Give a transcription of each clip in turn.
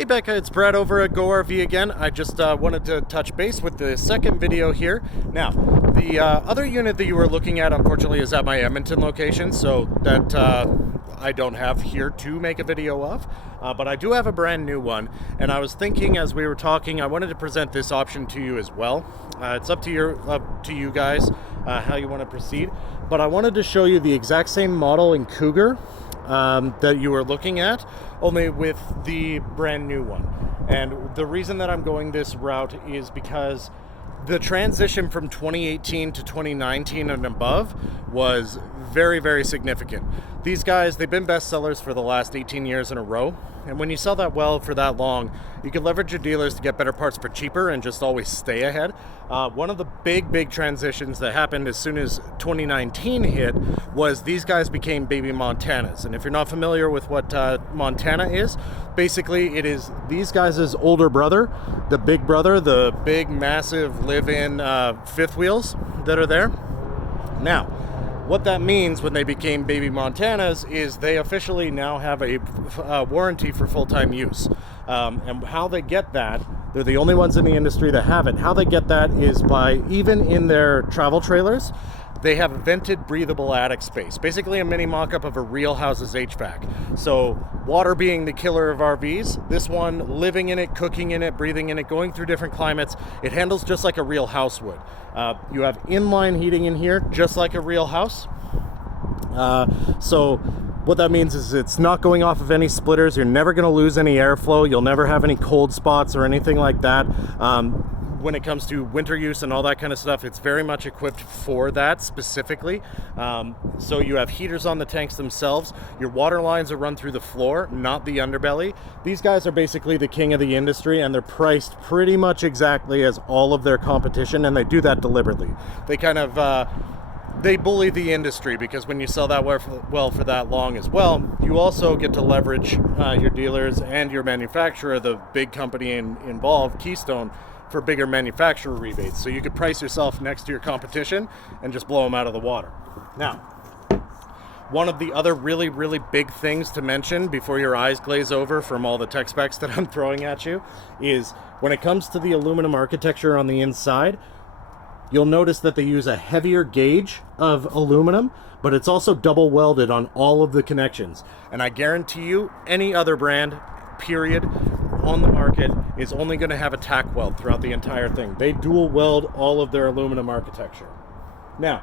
Hey Becca, it's Brad over at GoRV again. I just wanted to touch base with the second video here. Now, the other unit that you were looking at, unfortunately, is at my Edmonton location, so that I don't have here to make a video of. But I do have a brand new one, and I was thinking as we were talking, I wanted to present this option to you as well. It's up to you guys how you want to proceed, but I wanted to show you the exact same model in Cougar that you were looking at, only with the brand new one. And the reason that I'm going this route is because the transition from 2018 to 2019 and above was very, very significant. These guys, they've been bestsellers for the last 18 years in a row. And when you sell that well for that long, you can leverage your dealers to get better parts for cheaper and just always stay ahead. One of the big transitions that happened as soon as 2019 hit was these guys became baby Montanas. And if you're not familiar with what Montana is, basically it is these guys' older brother, the big massive live-in fifth wheels that are there. Now, what that means when they became baby Montanas is they officially now have a warranty for full-time use. And how they get that, they're the only ones in the industry that have it. How they get that is by, even in their travel trailers, they have vented breathable attic space, basically a mini mock-up of a real house's HVAC. So water being the killer of RVs, this one living in it, cooking in it, breathing in it, going through different climates, it handles just like a real house would. You have inline heating in here, just like a real house. So what that means is it's not going off of any splitters. You're never going to lose any airflow. You'll never have any cold spots or anything like that. When it comes to winter use and all that kind of stuff, it's very much equipped for that specifically. So you have heaters on the tanks themselves. Your water lines are run through the floor, not the underbelly. These guys are basically the king of the industry, and they're priced pretty much exactly as all of their competition, and they do that deliberately. They kind of they bully the industry, because when you sell that well for that long as well, you also get to leverage your dealers and your manufacturer, the big company involved, Keystone, for bigger manufacturer rebates. So you could price yourself next to your competition and just blow them out of the water. Now, one of the other really big things to mention before your eyes glaze over from all the tech specs that I'm throwing at you is when it comes to the aluminum architecture on the inside, you'll notice that they use a heavier gauge of aluminum, but it's also double welded on all of the connections. And I guarantee you, any other brand, period, on the market is only going to have a tack weld throughout the entire thing. They dual weld all of their aluminum architecture. Now,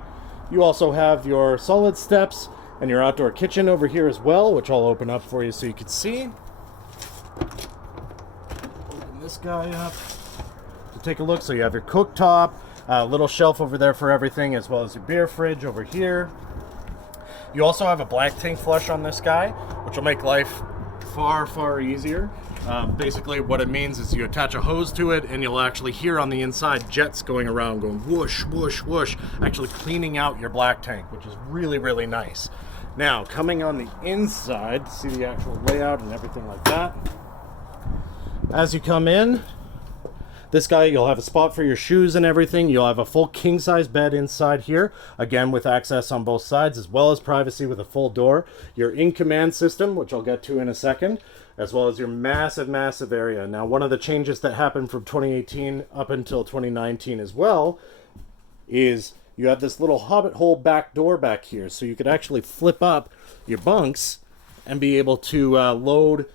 you also have your solid steps and your outdoor kitchen over here as well, which I'll open up for you so you can see. Open this guy up to take a look. So you have your cooktop, little shelf over there for everything, as well as your beer fridge over here. You also have a black tank flush on this guy, which will make life far easier. Basically what it means is you attach a hose to it, and you'll actually hear on the inside jets going around, going whoosh whoosh, actually cleaning out your black tank, which is really nice. Now, coming on the inside, see the actual layout and everything like that. As you come in, this guy, you'll have a spot for your shoes and everything. You'll have a full king-size bed inside here, again with access on both sides, as well as privacy with a full door. Your in-command system, which I'll get to in a second, as well as your massive area. Now, one of the changes that happened from 2018 up until 2019 as well is you have this little hobbit hole back door back here, so you could actually flip up your bunks and be able to load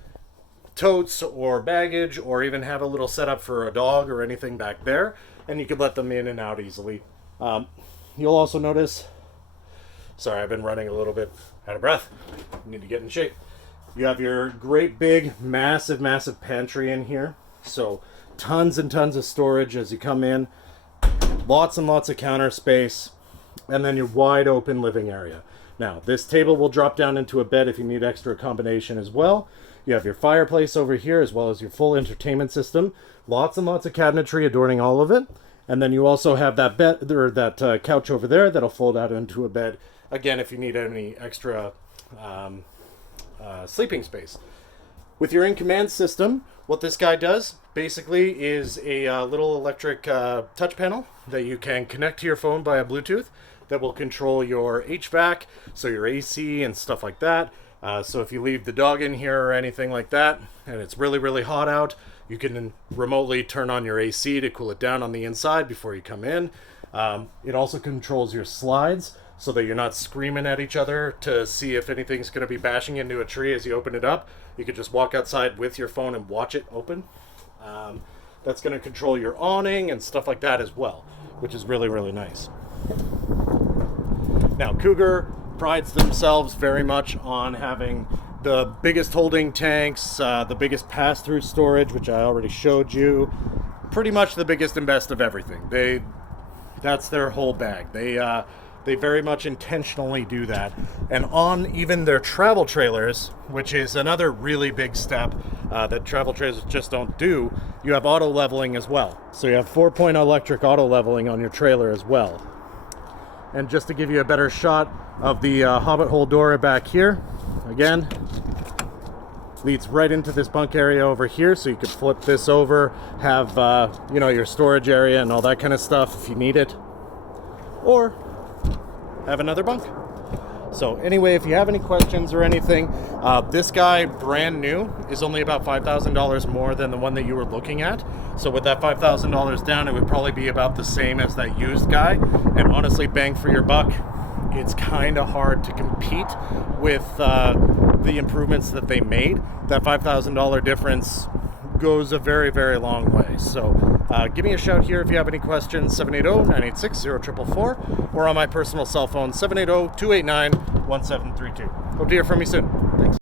totes or baggage, or even have a little setup for a dog or anything back there, and you could let them in and out easily. You'll also notice, sorry, I've been running a little bit out of breath, need to get in shape. You have your great big massive pantry in here, so tons and tons of storage as you come in, lots and lots of counter space, and then your wide open living area. Now, this table will drop down into a bed if you need extra accommodation as well. You have your fireplace over here, as well as your full entertainment system. Lots and lots of cabinetry adorning all of it. And then you also have that bed, or that couch over there that'll fold out into a bed, again, if you need any extra sleeping space. With your in-command system, what this guy does basically is a little electric touch panel that you can connect to your phone via Bluetooth that will control your HVAC, so your AC and stuff like that. So if you leave the dog in here or anything like that, and it's really, really hot out, you can remotely turn on your AC to cool it down on the inside before you come in. It also controls your slides so that you're not screaming at each other to see if anything's going to be bashing into a tree as you open it up. You can just walk outside with your phone and watch it open. That's going to control your awning and stuff like that as well, which is really, really nice. Now, Cougar prides themselves very much on having the biggest holding tanks, the biggest pass-through storage, which I already showed you. Pretty much the biggest and best of everything. That's their whole bag. They very much intentionally do that. And on even their travel trailers, which is another really big step that travel trailers just don't do, you have auto leveling as well. So you have 4-point electric auto leveling on your trailer as well. And just to give you a better shot of the hobbit hole door back here, again, leads right into this bunk area over here, so you could flip this over, have your storage area and all that kind of stuff if you need it, or have another bunk. So anyway, if you have any questions or anything, this guy, brand new, is only about $5,000 more than the one that you were looking at. So with that $5,000 down, it would probably be about the same as that used guy. And honestly, bang for your buck, it's kind of hard to compete with the improvements that they made. That $5,000 difference goes a very, very long way. So give me a shout here if you have any questions, 780-986-0444, or on my personal cell phone, 780-289-1732. Hope to hear from you soon.